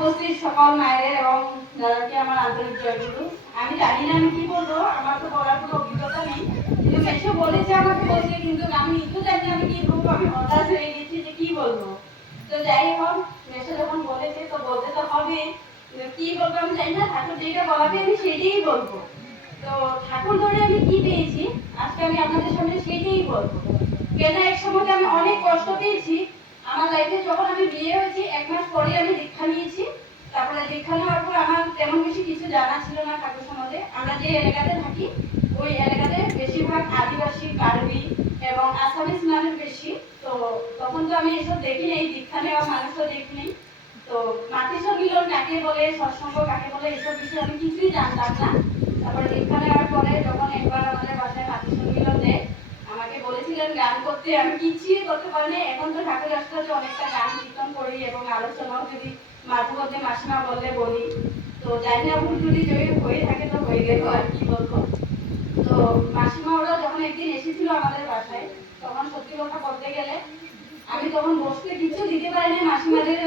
উপস্থিত সকল মায়েদের এবং দাদাকে আমার আন্তরিক জয়গুরু। আমি জানি না আমি কি বলবো, আমার তো বলার কোনো অভিজ্ঞতা নেই, কিন্তু মেশো বলেছে আমাকে বলছে, কিন্তু আমি নিজেও জানি আমি কি বলবো, আমি হতাশ হয়ে গেছি যে কি বলবো। তো যাই হোক, মেশো যখন বলেছে তো বলতে তো হবে, কি বলবো আমি জানি না, ঠাকুর যেটা বলাবে আমি সেটাই বলবো। তো ঠাকুর ধরে আমি কি পেয়েছি আজকে আমি আপনাদের সামনে সেটাই বলবো। কেন এক সময় আমি অনেক কষ্ট পেয়েছি আমার লাইফে। যখন আমি বিয়ে হয়েছি 1 মাস পরে আমি দীক্ষা নিয়েছি। তারপরে দীক্ষা নেওয়ার পর আমার তেমন বেশি কিছু জানা ছিল না ঠাকুর সম্বন্ধে। আমরা যে এলাকাতে থাকি ওই এলাকাতে বেশিরভাগ আদিবাসী, কার্বি এবং আসামিস মানুষ বেশি। তো তখন তো আমি এসব দেখিনি, এই দীক্ষা নেওয়া মানুষও দেখিনি। তো মাতৃসর মিলন কাকে বলে, সৎসঙ্গ কাকে বলে, এসব বিষয়ে আমি কিছুই জানতাম না। তারপরে দীক্ষা নেওয়ার পরে যখন একবার আমাদের বাসায় মাতৃসর মিলন দেয়, আমাকে বলেছিলেন গান করতে, আমি কিছুই করতে পারিনি। এখন তো ঠাকুর আসতে অনেকটা গান কীর্তন করি এবং আলোচনাও যদি মাঝে মধ্যে মাসিমা বললে বলি। তো জানি না ভুল যদি হয়ে থাকে তো হয়ে গেল, আর কি বলবো। তো মাসিমা ওরা যখন একদিন এসেছিল আমাদের বাসায়, তখন সত্যি কথা বলতে গেলে আমি তখন বসতে কিছু দিতে পারিনি মাসিমাদের।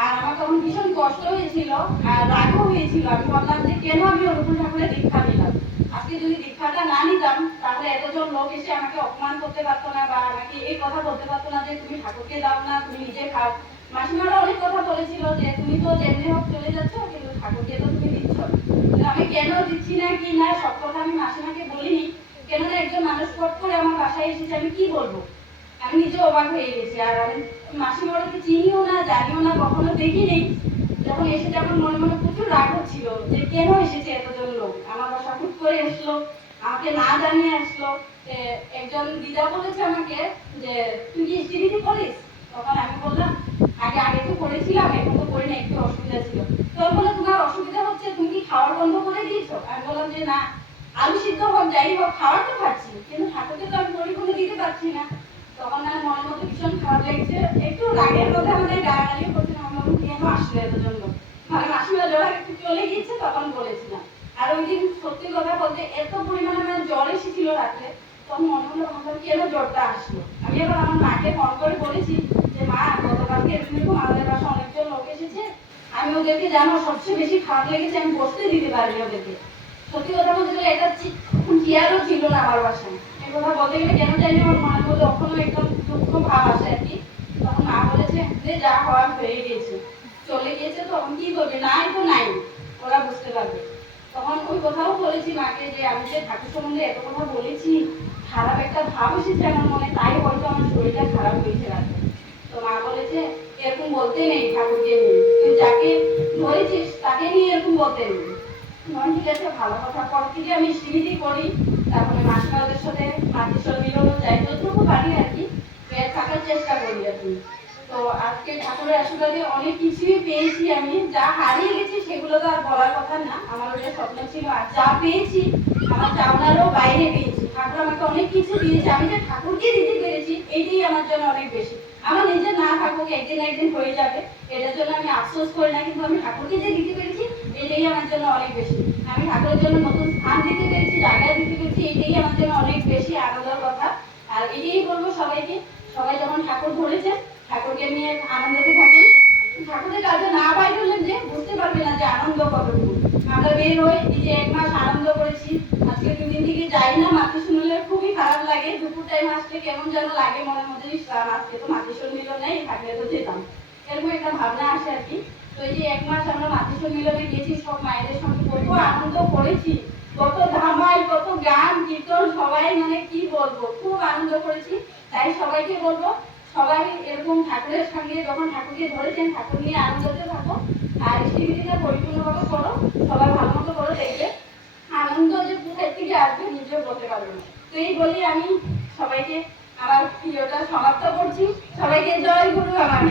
আর আমার তখন ভীষণ কষ্ট হয়েছিল আর রাগও হয়েছিল। আমি ভাবলাম যে কেন আমি অনুকূল ঠাকুরের দীক্ষা নিলাম। আজকে যদি দীক্ষাটা না নিতাম তাহলে এতজন লোক এসে আমাকে অপমান করতে পারতো না, বা আমাকে এই কথা বলতে পারতো না যে তুমি ঠাকুরকে দাও না, তুমি নিজে খাও। মাসিমারা অনেক কথা বলেছিল যে তুমি তো যেমনি হোক চলে যাচ্ছ, কিন্তু ঠাকুরকে তো তুমি দিচ্ছ। আমি কেন দিচ্ছি না কি না সব কথা আমি মাসিমাকে বলিনি, কেননা একজন মানুষ পট করে আমার বাসায় এসেছে, আমি কি বলবো। আমি নিজে অবাক হয়ে গেছি। আর আমি মাসিমাকে চিনিও না, জানিও না, কখনো দেখিনি। যখন এসেছে আমার মনে মনে প্রচুর রাগ হচ্ছিল যে কেন এসেছে এতজন লোক আমার বাসা, হুট করে আসলো, আমাকে না জানিয়ে আসলো। একজন দিদা বলেছে আমাকে যে তুই কি স্টিডিটি করিস? তখন আমি বললাম আগে তো করেছিলাম, এখন তো করি না, একটু অসুবিধা ছিল। তখন বলে তোমার অসুবিধা হচ্ছে, তুমি কি খাওয়ার বন্ধ করে দিয়েছো? আমি বললাম যে না, আলু সিদ্ধ হোক যাই হোক খাওয়ার তো খাচ্ছি, কিন্তু ঠাকুরকে তো আমি পরিপূর্ণ দিতে পারছি না। তখন আমার মনের মধ্যে ভীষণ খারাপ লাগছে, একটু রাগের মধ্যে আমাদের গালাগালিও করছে। আমার কেন আসলে এতজন লোক, মানে মাসিমা যখন একটু চলে গিয়েছে তখন বলেছিলাম। আর ওই দিন সত্যি কথা বলতে এত পরিমাণে আমার জ্বর এসেছিল রাত্রে, তখন মনে হলো ভাবলাম কেন জ্বরটা আসলো। আমি এবার আমার মাকে ফোন করে বলেছি যে মা, গতকালকে এরকম আমাদের বাসায় অনেকজন লোক এসেছে, আমি ওদেরকে জানো সবচেয়ে বেশি খারাপ লেগেছে, আমি বসতে দিতে পারিনি ওদেরকে। সত্যি কথা বলতে গেলে এটা চেয়ারও ছিল না আমার বাসায়। এই কথা বলতে গেলে কেন জানি আমার মায়ের মধ্যে কখনো একদম দুঃখ ভাব আসে আর কি। তখন মা বলেছে যে যা হওয়ার হয়ে গিয়েছে, চলে গিয়েছে, তখন কি করবে, নাই তো নাই, ওরা বুঝতে পারবে। তখন ওই কথাও বলেছি মাকে যে আমি যে ঠাকুর সম্বন্ধে এত কথা বলেছি, খারাপ একটা ভাব এসেছে আমার মনে, তাই হয়তো আমার শরীরটা খারাপ হয়েছে রাতে। তো মা বলেছে এরকম বলতে নেই ঠাকুরকে নিয়ে, তুই যাকে ধরেছিস তাকে নিয়ে এরকম বলতে নেই। ঠিক আছে, ভালো কথা। পর থেকে আমি স্টিমিটি করি, তারপরে মাসিমাদের সাথে মাতৃসর মিলনও যাই, যতটুকু পারি আর কি পেট থাকার চেষ্টা করি আর কি। তো আজকে ঠাকুরের আশীর্বাদে অনেক কিছুই পেয়েছি আমি। যা হারিয়ে গেছি সেগুলো তো আর বলার কথা না, আমার ওটা স্বপ্ন ছিল। আর যা পেয়েছি আমার চাওনারও বাইরে পেয়েছি। ঠাকুর আমাকে অনেক কিছু দিয়েছে, আমি যে ঠাকুরকে দিতে পেরেছি এইটাই আমার জন্য অনেক বেশি। আমার নিজের না থাকুক, একদিন একদিন হয়ে যাবে, এটার জন্য আমি আফসোস করি না, কিন্তু আমি ঠাকুরকে যে দিতে পেরেছি এটাই আমার জন্য অনেক বেশি। আমি ঠাকুরের জন্য নতুন স্থান দিতে পেরেছি, জায়গা দিতে পেরেছি, এটাই আমার জন্য অনেক বেশি আনন্দের কথা। আর এটাই বলবো সবাইকে, সবাই যখন ঠাকুর ধরেছেন ঠাকুরকে নিয়ে আনন্দতে থাকি। ঠাকুরের কাজে না পাই করলেন যে বুঝতে পারবে না যে আনন্দ কতটুকু। আমরা বের হই, এই যে 1 মাস আনন্দ করেছি, আজকে 2 দিন থেকে যাই না, মাতৃ শুনলে খুবই খারাপ লাগে। দুপুর টাইম আসলে কেমন যেন লাগে মনের মধ্যে, আজকে তো মাতৃ মিলন নেই, থাকলে তো যেতাম, এরকম একটা ভাবনা আসে আর কি। তো এই যে 1 মাস আমরা মাতৃ মিলনে গেছি, সব মায়েদের সঙ্গে কত আনন্দ করেছি, কত ধামাই, কত গান কীর্তন, সবাই মানে কি বলবো, খুব আনন্দ করেছি। তাই সবাইকে বলবো সবাই এরকম ঠাকুরের সঙ্গে যখন ঠাকুরকে ধরেছেন ঠাকুর নিয়ে আনন্দতে থাকো, আর স্টিমিটিটা পরিপূর্ণভাবে করো, সবাই ভালো মতো করে দেখবে আনন্দ যে কোথায় থেকে আসবে নিজেও বলতে পারবে না। তো এই বলি আমি সবাইকে আমার ভিডিওটা সমাপ্ত করছি। সবাইকে জয় গুরু আমার।